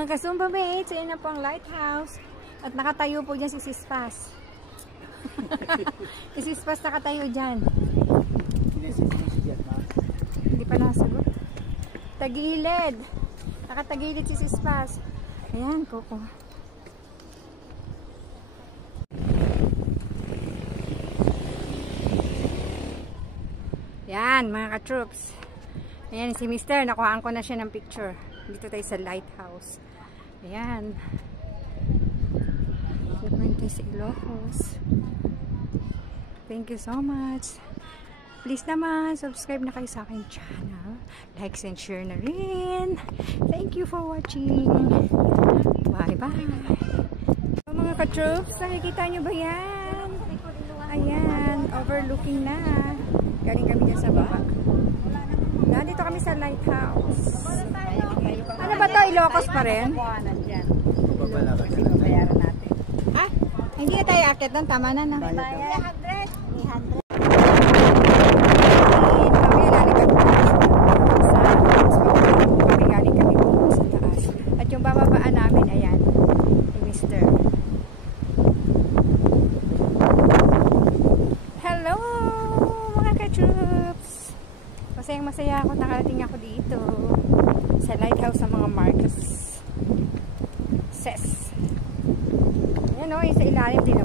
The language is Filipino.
Mga kasumba mates, ayan na po ang lighthouse. At nakatayo po dyan si Sispas. Si Sispas nakatayo dyan. Hindi pa nasagot. Tagilid. Nakatagilid si Sispas. Ayan, Coco. Yan, mga ka-troops. Ayan, si Mister. Nakuhaan ko na siya ng picture. Dito tayo sa lighthouse. Ayan. Dito tayo sa Ilocos. Thank you so much. Please naman, subscribe na kayo sa aking channel. Like and share na rin. Thank you for watching. Bye-bye. So, mga ka-troops, nakikita nyo ba yan? Ayan, overlooking na. Galing kami dyan sa baba. Nandito kami sa lighthouse. Ano ba to? Ilocos pa rin? Ah, hindi na tayo akit doon. Tama na na. 300. At yung bababaan namin, ayan, yung Mister. Hello, mga ka-troops! Masayang-masaya ako, nakarating ako dito sa lighthouse ng mga Marcos. Ayan o, yung sa ilalim din